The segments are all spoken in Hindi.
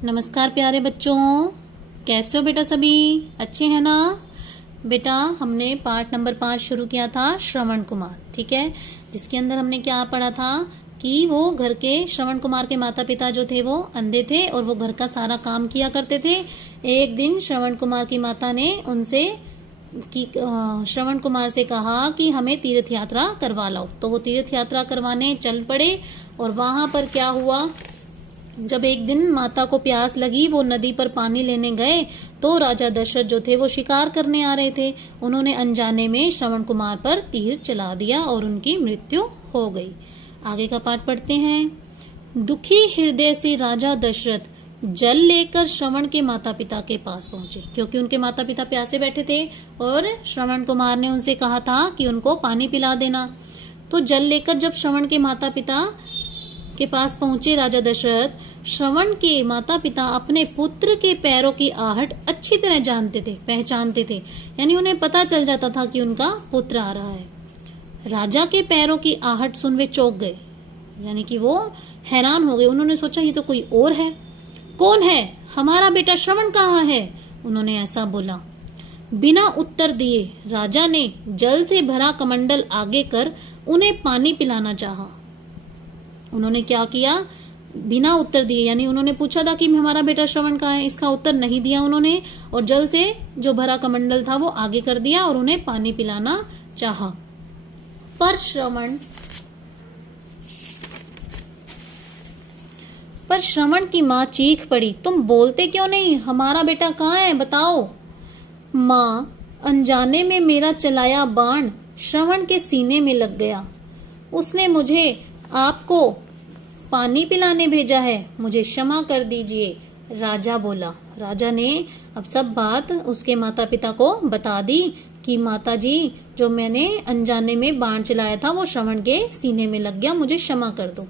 नमस्कार प्यारे बच्चों, कैसे हो बेटा? सभी अच्छे हैं ना? बेटा हमने पार्ट नंबर 5 शुरू किया था श्रवण कुमार, ठीक है, जिसके अंदर हमने क्या पढ़ा था कि वो घर के श्रवण कुमार के माता पिता जो थे वो अंधे थे और वो घर का सारा काम किया करते थे। एक दिन श्रवण कुमार की माता ने उनसे श्रवण कुमार से कहा कि हमें तीर्थ यात्रा करवा लाओ, तो वो तीर्थ यात्रा करवाने चल पड़े। और वहाँ पर क्या हुआ, जब एक दिन माता को प्यास लगी, वो नदी पर पानी लेने गए तो राजा दशरथ जो थे वो शिकार करने आ रहे थे। उन्होंने अनजाने में श्रवण कुमार पर तीर चला दिया और उनकी मृत्यु हो गई। आगे का पाठ पढ़ते हैं। दुखी हृदय से राजा दशरथ जल लेकर श्रवण के माता पिता के पास पहुंचे, क्योंकि उनके माता पिता प्यासे बैठे थे और श्रवण कुमार ने उनसे कहा था कि उनको पानी पिला देना। तो जल लेकर जब श्रवण के माता पिता के पास पहुंचे राजा दशरथ, श्रवण के माता पिता अपने पुत्र के पैरों की आहट अच्छी तरह जानते थे, पहचानते थे, यानी उन्हें पता चल जाता था कि उनका पुत्र आ रहा है। राजा के पैरों की आहट सुन वे चौंक गए, यानी कि वो हैरान हो गए। उन्होंने सोचा ये तो कोई और है। कौन है? हमारा बेटा श्रवण कहाँ है? उन्होंने ऐसा बोला। बिना उत्तर दिए राजा ने जल से भरा कमंडल आगे कर उन्हें पानी पिलाना चाहा। उन्होंने क्या किया? बिना उत्तर दिए, यानी उन्होंने पूछा था कि हमारा बेटा श्रवण कहाँ है, इसका उत्तर नहीं दिया उन्होंने, और जल से जो भरा कमंडल था वो आगे कर दिया और उन्हें पानी पिलाना चाहा। पर श्रवण की माँ चीख पड़ी, तुम बोलते क्यों नहीं? हमारा बेटा कहाँ है, बताओ। माँ, अनजाने में मेरा चलाया बाण श्रवण के सीने में लग गया। उसने मुझे आपको पानी पिलाने भेजा है, मुझे क्षमा कर दीजिए, राजा बोला। राजा ने अब सब बात उसके माता पिता को बता दी कि माता जी, जो मैंने अनजाने में बाण चलाया था वो श्रवण के सीने में लग गया, मुझे क्षमा कर दो।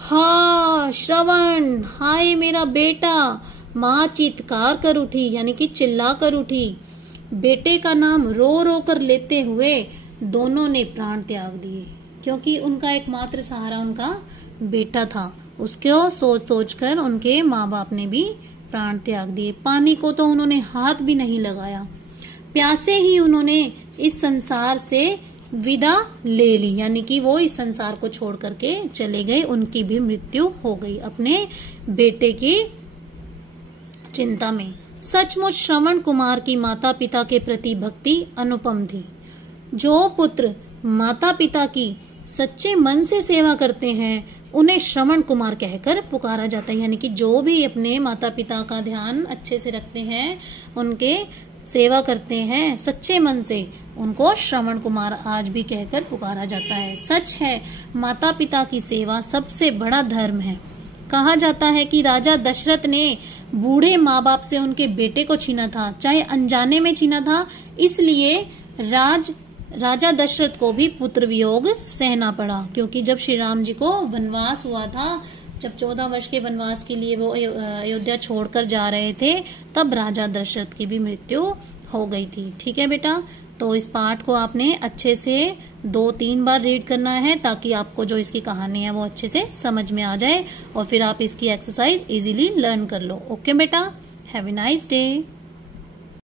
हाँ श्रवण, हाय मेरा बेटा, माँ चीत्कार कर उठी, यानी कि चिल्ला कर उठी। बेटे का नाम रो रो कर लेते हुए दोनों ने प्राण त्याग दिए, क्योंकि उनका एकमात्र सहारा उनका बेटा था। उसको सोच सोच कर उनके माँ बाप ने भी प्राण त्याग दिए। पानी को तो उन्होंने हाथ भी नहीं लगाया। प्यासे ही उन्होंने इस संसार से विदा ले ली, यानी कि वो इस संसार को छोड़ करके चले गए। उनकी भी मृत्यु हो गई अपने बेटे की चिंता में। सचमुच श्रवण कुमार की माता पिता के प्रति भक्ति अनुपम थी। जो पुत्र माता पिता की सच्चे मन से सेवा करते हैं उन्हें श्रवण कुमार कहकर पुकारा जाता है, यानी कि जो भी अपने माता पिता का ध्यान अच्छे से रखते हैं, उनके सेवा करते हैं सच्चे मन से, उनको श्रवण कुमार आज भी कहकर पुकारा जाता है। सच है, माता पिता की सेवा सबसे बड़ा धर्म है। कहा जाता है कि राजा दशरथ ने बूढ़े माँ बाप से उनके बेटे को छीना था, चाहे अनजाने में छीना था, इसलिए राजा दशरथ को भी पुत्र वियोग सहना पड़ा। क्योंकि जब श्री राम जी को वनवास हुआ था, जब 14 वर्ष के वनवास के लिए वो अयोध्या छोड़कर जा रहे थे, तब राजा दशरथ की भी मृत्यु हो गई थी। ठीक है बेटा, तो इस पाठ को आपने अच्छे से 2-3 बार रीड करना है, ताकि आपको जो इसकी कहानी है वो अच्छे से समझ में आ जाए और फिर आप इसकी एक्सरसाइज इजीली लर्न कर लो। ओके बेटा, हैव ए नाइस डे।